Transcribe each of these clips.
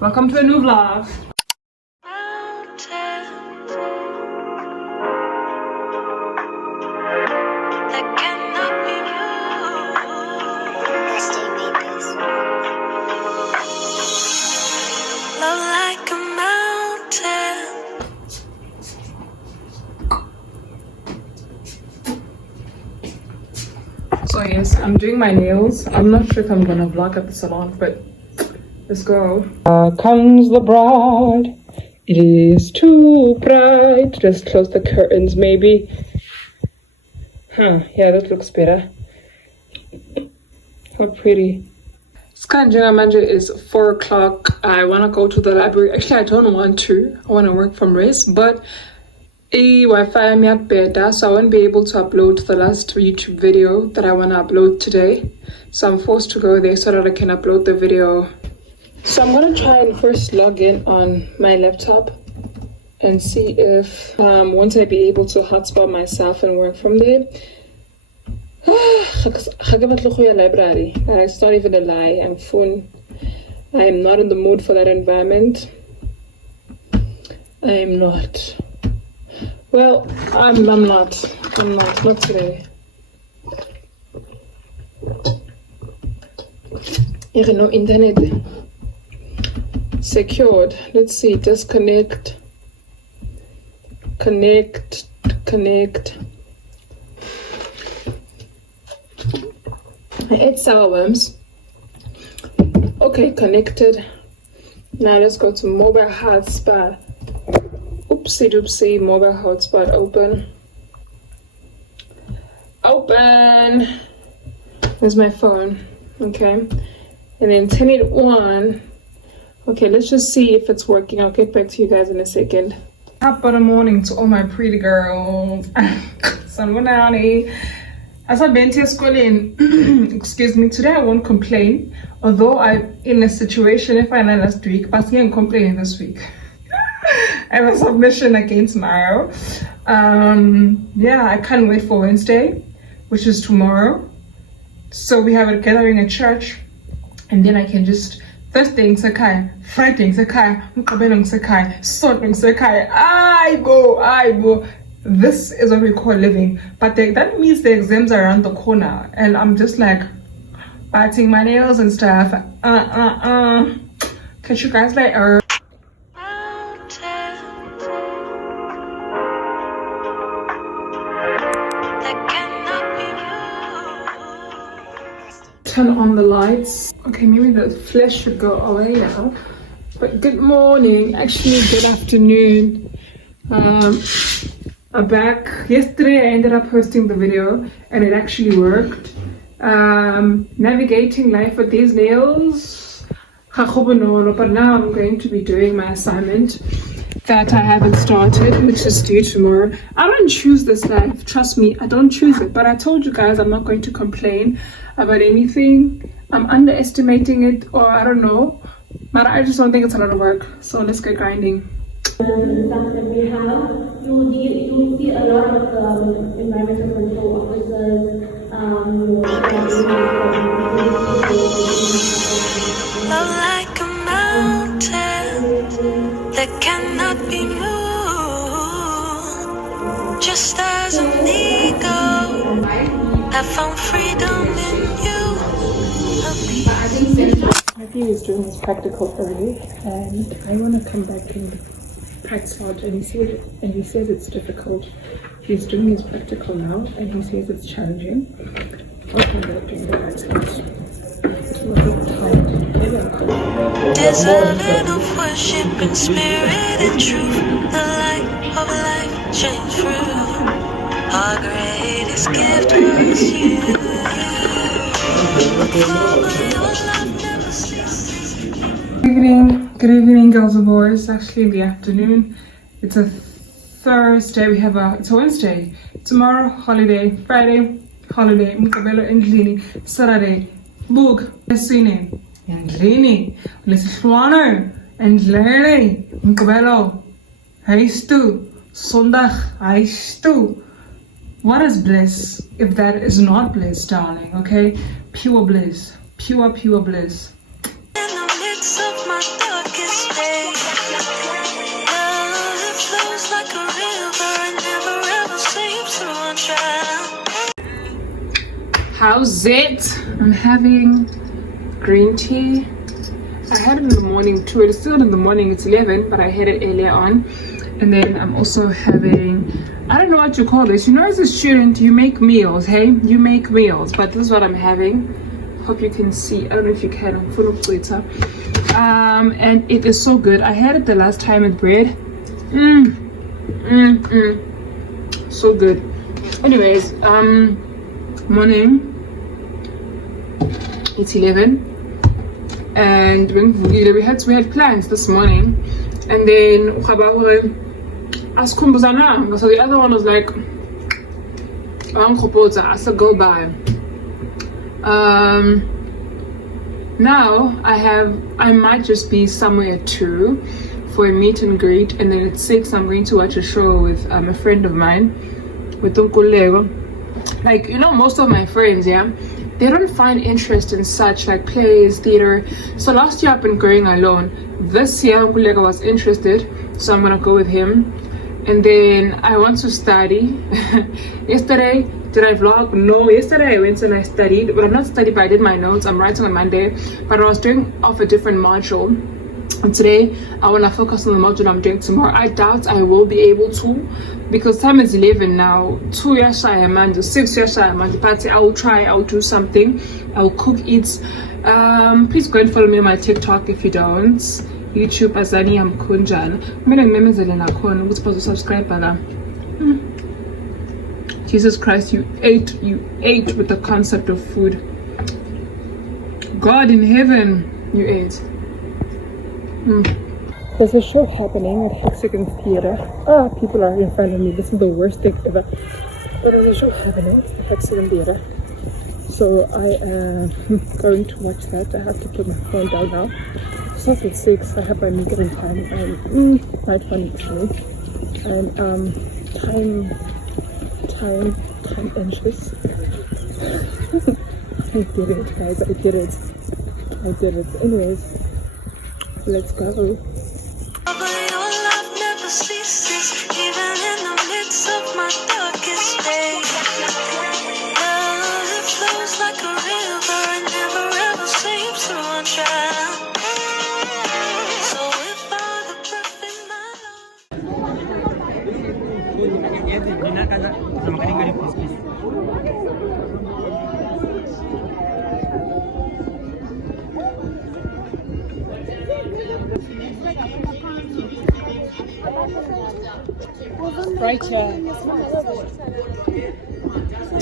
Welcome to a new vlog. So yes, I'm doing my nails. I'm not sure if I'm gonna vlog at the salon, but let's go. Comes the bride. It is too bright. Just close the curtains, maybe. Yeah, that looks better. How pretty. Skanjinga Manja is 4 o'clock. I wanna go to the library. Actually, I don't want to. I wanna work from rest, but Wi-Fi me up better, so I won't be able to upload the last YouTube video that I want to upload today. So I'm forced to go there so that I can upload the video. So I'm gonna try and first log in on my laptop and see if once I be able to hotspot myself and work from there. Library. It's not even a lie. I am not in the mood for that environment. I am not. Well, I'm not today. No internet. Secured. Let's see, disconnect. Connect. I ate sour worms. Okay, connected. Now let's go to mobile hotspot. Oopsie doopsie, mobile hotspot open. There's my phone. Okay. And then turn it on. Okay, let's just see if it's working. I'll get back to you guys in a second. Top of the morning to all my pretty girls. Sanwanani. As I've been to school excuse me, today I won't complain. Although I'm in a situation if I learned last week, but I can't complain this week. I have a submission again tomorrow. Yeah, I can't wait for Wednesday, which is tomorrow. So we have a gathering at church, and then I can just Thursday Sakai, Friday Sakai, Sakai, Sunday Sakai. I go. This is what we call living. But that means the exams are around the corner, and I'm just like biting my nails and stuff. Catch you guys later. Turn on the lights. Okay, maybe the flash should go away now. But good morning, actually good afternoon. I'm back. Yesterday I ended up posting the video and it actually worked. Navigating life with these nails. But now I'm going to be doing my assignment that I haven't started, which is due tomorrow. I don't choose this life, trust me, I don't choose it. But I told you guys I'm not going to complain about anything. I'm underestimating it, or I don't know, but I just don't think it's a lot of work. So let's get grinding. Stuff that we have, you see a lot of environmental control officers. Love like a mountain that cannot be moved. Just as an eagle, I found freedom in you. Matthew is doing his practical early, and I want to come back in practice lodge, and he says it's difficult. He's doing his practical now, and he says it's challenging. I'll come back doing the practice lodge. There's a little worship in spirit and truth. The light of life shines through. Our greatest gift was you. Good evening, girls and boys. It's actually the afternoon. It's a Thursday. It's a Wednesday. Tomorrow, holiday. Friday, holiday. Mukabelo endlini. Saturday, book. Lesine. Endlini. Lesihluano. Endlini. Mukabelo. Heistu. Sondag. Heistu. What is bliss if that is not bliss, darling? Okay? Pure bliss. Pure bliss. In the midst of my darkest How's it? I'm having green tea. I had it in the morning too. It's still in the morning. It's 11, but I had it earlier on. And then I'm also having, I don't know what you call this. You know, as a student, you make meals, hey? You make meals, but this is what I'm having. Hope you can see. I don't know if you can. I'm full of Twitter. And it is so good. I had it the last time with bread. So good. Anyways, morning. It's 11. And we had plans this morning. And then so the other one was like, I said go by. Now I might just be somewhere at 2 for a meet and greet, and then at 6 I'm going to watch a show with a friend of mine, with Unkulego. Like, you know, most of my friends, yeah, they don't find interest in such like plays, theater. So last year I've been going alone. This year Unkulego was interested, so I'm gonna go with him. And then I want to study. Yesterday, did I vlog? No, yesterday I went and I studied. But I'm not studying, but I did my notes. I'm writing on Monday. But I was doing off a different module. And today, I want to focus on the module I'm doing tomorrow. I doubt I will be able to, because time is 11 now. 2 years shy a month, 6 years shy a month. Party, I will try, I will do something. I will cook, eat. Please go and follow me on my TikTok if you don't. YouTube Azani Amkunjan. Subscribe. Jesus Christ, you ate with the concept of food. God in heaven, you ate. There's a show happening at Hexagon Theater. People are in front of me. This is the worst thing ever. But there's a show happening at Hexagon Theater. So I am going to watch that. I have to put my phone down now. It's not at 6. I have my meeting in time. Quite funny actually. And time anxious. I did it, guys. I did it. Anyways, let's go. Your love never ceases, even in the midst of my darkest days. Love, it flows like a river and never ever seems to run dry. So if all the breath in my Right here.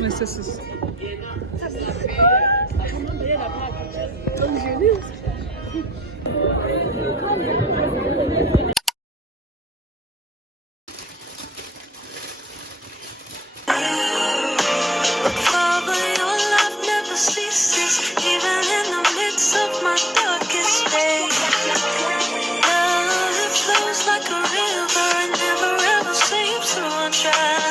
My sisters. Father, your love never ceases, even in the midst of my darkest days. Love, it flows like a river and never ever seems to run dry.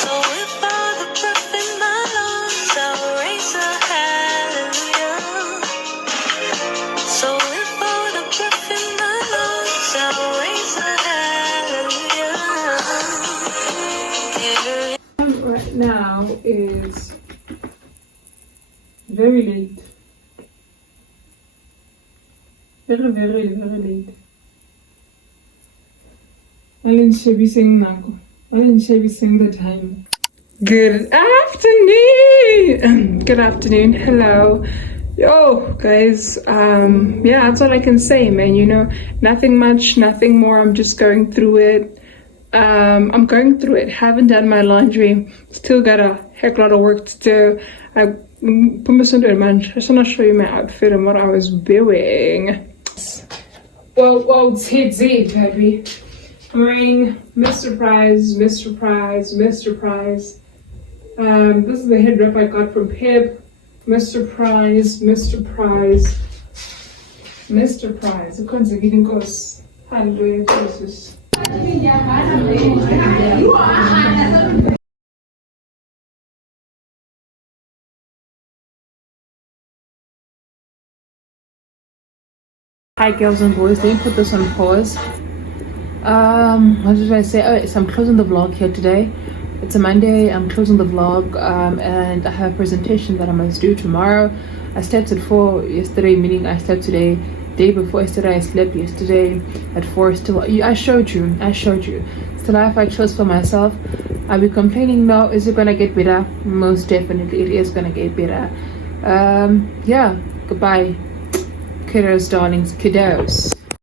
So with all the breath in my lungs, I will raise a hallelujah. So with all the breath in my lungs, I will raise a hallelujah. Right now is very late. Very late. I didn't be saying Nanko. I didn't be saying the time. Good afternoon. Hello. Yo, guys. Yeah, that's all I can say, man. You know, nothing much, nothing more. I'm just going through it. I'm going through it. Haven't done my laundry. Still got a heck lot of work to do. I just want to show you my outfit and what I was doing. Well, it's baby. I'm wearing Mr. Prize. This is the head wrap I got from Pip. Mr. Prize. Hallelujah, Jesus. Hi girls and boys, let me put this on pause. What did I say? Oh, so I'm closing the vlog here today. It's a Monday. I'm closing the vlog, and I have a presentation that I must do tomorrow. I slept at 4 yesterday, meaning I slept today. Day before yesterday, I slept yesterday at 4. Still, I showed you. It's the life I chose for myself. Are we complaining now? Is it gonna get better? Most definitely, it is gonna get better. Yeah. Goodbye, kiddos, darlings, kiddos.